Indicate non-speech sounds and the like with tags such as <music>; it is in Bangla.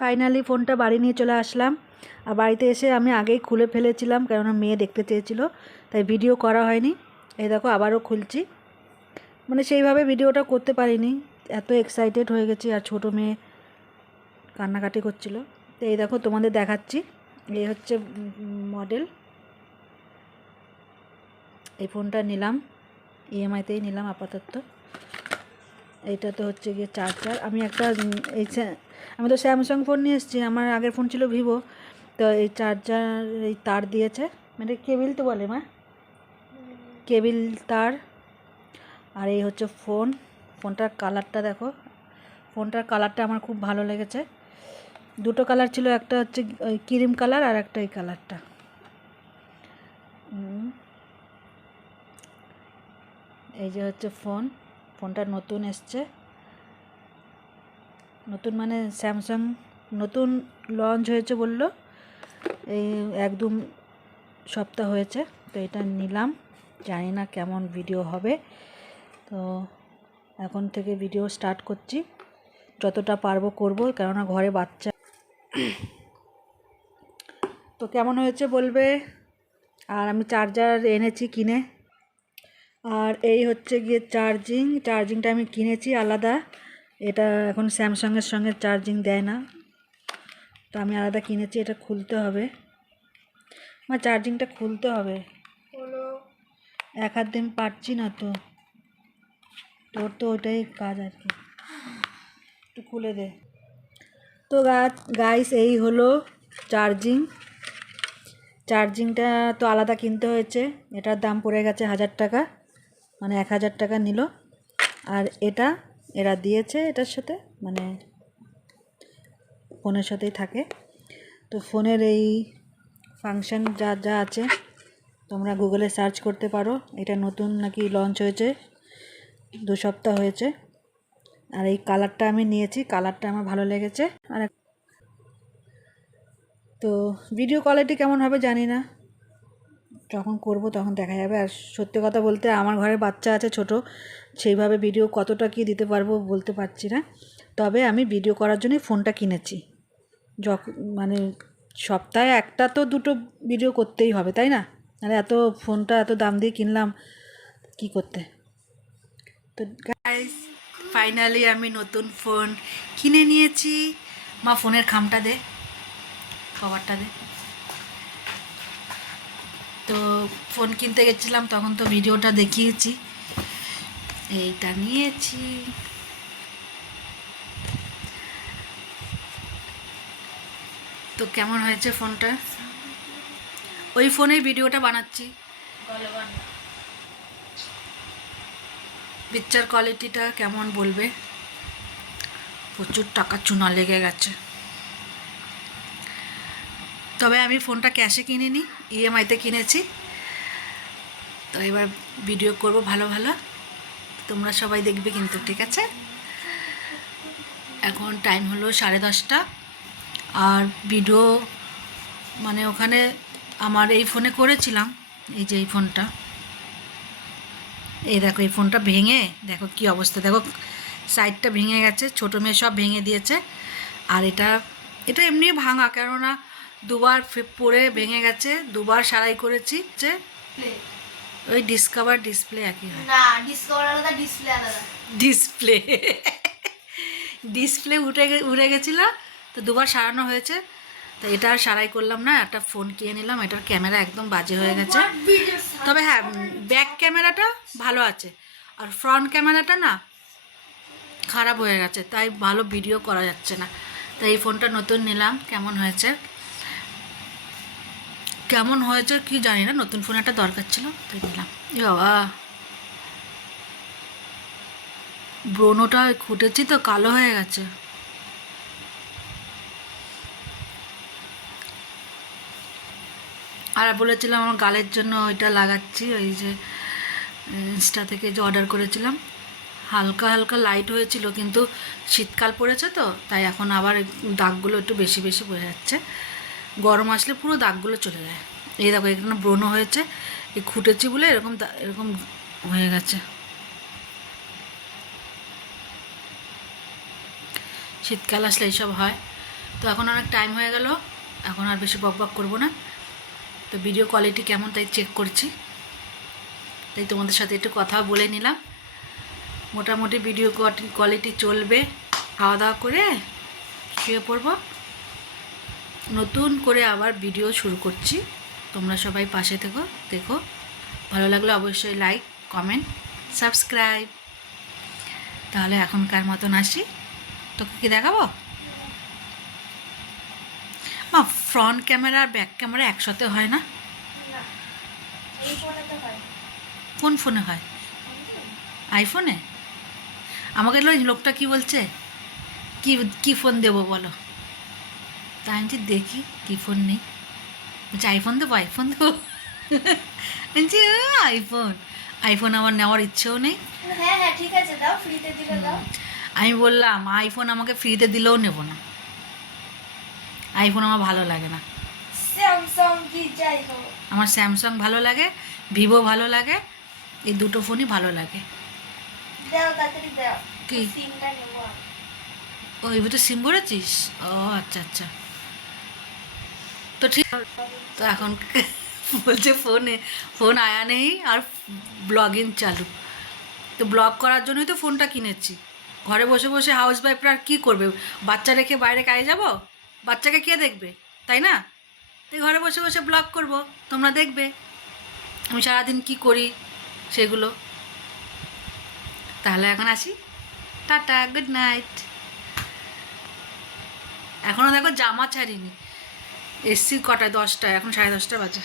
ফাইনালি ফোনটা বাড়ি নিয়ে চলে আসলাম। আর বাড়িতে এসে আমি আগেই খুলে ফেলেছিলাম, কেননা মেয়ে দেখতে চেয়েছিল, তাই ভিডিও করা হয়নি। এই দেখো, আবারও খুলছি। মানে সেইভাবে ভিডিওটা করতে পারিনি। এত এক্সাইটেড হয়ে গেছি আর ছোটো মেয়ে কান্নাকাটি করছিল। তো এই দেখো তোমাদের দেখাচ্ছি। এই হচ্ছে মডেল এই ফোনটা নিলাম। ইএমআইতেই নিলাম আপাতত। এইটা তো হচ্ছে গিয়ে চার্জার আমি একটা এই আমি তো স্যামসাং ফোন নিয়ে এসেছি। আমার আগের ফোন ছিল ভিভো তো এই চার্জার এই তার দিয়েছে। মানে কেবিল তো বলে মা। কেবিল তার। আর এই হচ্ছে ফোন। ফোনটার কালারটা দেখো। ফোনটার কালারটা আমার খুব ভালো লেগেছে। দুটো কালার ছিল, একটা হচ্ছে ক্রিম কালার আর একটা এই কালারটা। এই যে হচ্ছে ফোন। ফোনটা নতুন এসছে। নতুন মানে স্যামসাং নতুন লঞ্চ হয়েছে বলল। এই একদম সপ্তাহ হয়েছে, তো এটা নিলাম। জানি না কেমন ভিডিও হবে। তো এখন থেকে ভিডিও স্টার্ট করছি। যতটা পারব করব কেননা ঘরে বাচ্চা। তো কেমন হয়েছে বলবে? আর আমি চার্জার এনেছি কিনে। আর এই হচ্ছে গিয়ে চার্জিং চার্জিংটা আমি কিনেছি আলাদা। এটা এখন স্যামসাংয়ের সঙ্গে চার্জিং দেয় না। তো আমি আলাদা কিনেছি এটা খুলতে হবে। আমার চার্জিংটা খুলতে হবে। এক হাত দিন পারছি না তো। তোর তো ওইটাই কাজ আর কি। একটু খুলে দে। তো গাইস এই হলো চার্জিং চার্জিংটা তো আলাদা কিনতে হয়েছে। এটার দাম পড়ে গেছে হাজার টাকা। মানে এক হাজার টাকা নিল। আর এটা এরা দিয়েছে এটার সাথে। মানে ফোনের সাথেই থাকে। তো ফোনের এই ফাংশন যা যা আছে, তোমরা গুগলে সার্চ করতে পারো। এটা নতুন নাকি লঞ্চ হয়েছে? দু সপ্তাহ হয়েছে। আর এই কালারটা আমি নিয়েছি, কালারটা আমার ভালো লেগেছে। আর তো ভিডিও কোয়ালিটি কেমন হবে জানি না। যখন করব তখন দেখা যাবে। আর সত্যি কথা বলতে আমার ঘরে বাচ্চা আছে ছোট, সেইভাবে ভিডিও কতটা কি দিতে পারব বলতে পারছি না। তবে আমি ভিডিও করার জন্যই ফোনটা কিনেছি। যখন মানে সপ্তাহে একটা তো দুটো ভিডিও করতেই হবে, তাই না? মানে এত ফোনটা এত দাম দিয়ে কিনলাম, কি করতে? তো গাইস ফাইনালি আমি নতুন ফোন কিনে নিয়েছি। মা ফোনের খামটা দে কভারটা দে। তো ফোন কিনতে গেছিলাম তখন তো ভিডিওটা দেখিয়েছি। এইটা নিয়েছি। তো কেমন হয়েছে ফোনটা ওই ফোনেই ভিডিওটা বানাচ্ছি। পিকচার কোয়ালিটিটা কেমন বলবে? প্রচুর টাকা চুনা লেগে গেছে। তবে আমি ফোনটা ক্যাশে কিনিনি ইএমআইতে কিনেছি। তো এবার ভিডিও করব ভালো ভালো। তোমরা সবাই দেখবে কিন্তু, ঠিক আছে? এখন টাইম হলো সাড়ে দশটা। আর ভিডিও মানে ওখানে আমার এই ফোনে করেছিলাম, এই যে এই ফোনটা এই দেখো এই ফোনটা ভেঙে দেখো কি অবস্থা। দেখো সাইডটা ভেঙে গেছে ছোটো মেয়ে সব ভেঙে দিয়েছে। আর এটা এটা এমনি ভাঙা কেননা দুবার পরে ভেঙে গেছে দুবার সারাই করেছি যে ওই ডিসকাভার ডিসপ্লে একই হয়। না ডিসকভার আলাদা ডিসপ্লে আলাদা। ডিসপ্লে ডিসপ্লে <laughs> উঠে উড়ে গেছিল তো দুবার সারানো হয়েছে। তো এটা আর সারাই করলাম না একটা ফোন কিনে নিলাম এটার ক্যামেরা একদম বাজে হয়ে গেছে। তবে হ্যাঁ ব্যাক ক্যামেরাটা ভালো আছে আর ফ্রন্ট ক্যামেরাটা না খারাপ হয়ে গেছে তাই ভালো ভিডিও করা যাচ্ছে না। তাই এই ফোনটা নতুন নিলাম কেমন হয়েছে? কেমন হয়েছে কি জানি না নতুন ফোন একটা দরকার ছিল তাই নিলাম। বাবা ব্রণটা খুঁটেছি তো কালো হয়ে গেছে। আর বলেছিলাম আমার গালের জন্য ওইটা লাগাচ্ছি, ওই যে ইনস্টা থেকে যে অর্ডার করেছিলাম। হালকা হালকা লাইট হয়েছিল, কিন্তু শীতকাল পড়েছে তো, তাই এখন আবার দাগগুলো একটু বেশি বেশি বোঝা যাচ্ছে। গরম আসলে পুরো দাগগুলো চলে যায়। এই দেখো, এখানে ব্রণ হয়েছে, এই খুঁটেছি বলে এরকম এরকম হয়ে গেছে। শীতকাল আসলে এইসব হয়। তো এখন অনেক টাইম হয়ে গেল, এখন আর বেশি বক বক করব না। তো ভিডিও কোয়ালিটি কেমন তাই চেক করছি। তাই তোমাদের সাথে একটু কথা বলে নিলাম। মোটামুটি ভিডিও কোয়ালিটি চলবে। খাওয়া দাওয়া করে শুয়ে পড়ব। নতুন করে আবার ভিডিও শুরু করছি। তোমরা সবাই পাশে থেকো, দেখো। ভালো লাগলে অবশ্যই লাইক কমেন্ট সাবস্ক্রাইব তাহলে এখনকার মতন আসি। তোকে কি দেখাবো মা ফ্রন্ট ক্যামেরা আর ব্যাক ক্যামেরা একসাথে হয় না? তো কোন ফোনে হয়? আইফোনে আমাকে লোকটা কি বলছে? কি কি ফোন দেবো বলো? তাই আমি দেখি কি ফোন নেই। বলছি আইফোন দেবো আইফোন দেবো। বলছি, আইফোন আইফোন আমার নেওয়ার ইচ্ছেও নেই। হ্যাঁ হ্যাঁ ঠিক আছে দাও ফ্রিতে দিলে দাও। আমি বললাম আইফোন আমাকে ফ্রিতে দিলেও নেব না। আইফোন আমার ভালো লাগে না। স্যামসাং কি যাই হোক। আমার স্যামসাং ভালো লাগে ভিভো ভালো লাগে এই দুটো ফোনই ভালো লাগে। দাও তাড়াতাড়ি দাও কি? সিমটা নেব। ও এবার তো সিম ভরেছিস? ও আচ্ছা আচ্ছা। তো ঠিক তো এখন <laughs> বলছে ফোনে ফোন আয়া নেই আর ব্লগিং চালু। তো ব্লগ করার জন্যই তো ফোনটা কিনেছি। ঘরে বসে বসে হাউস ওয়াইফরা আর কী করবে? বাচ্চা রেখে বাইরে কাজে যাব? বাচ্চাকে কে দেখবে? তাই না? তো ঘরে বসে বসে ব্লগ করব, তোমরা দেখবে। আমি সারাদিন কি করি সেগুলো। তাহলে এখন আসি। টাটা গুড নাইট এখনও দেখো জামা ছাড়িনি। এসছি কটায়? দশটায়, এখন সাড়ে দশটা বাজে।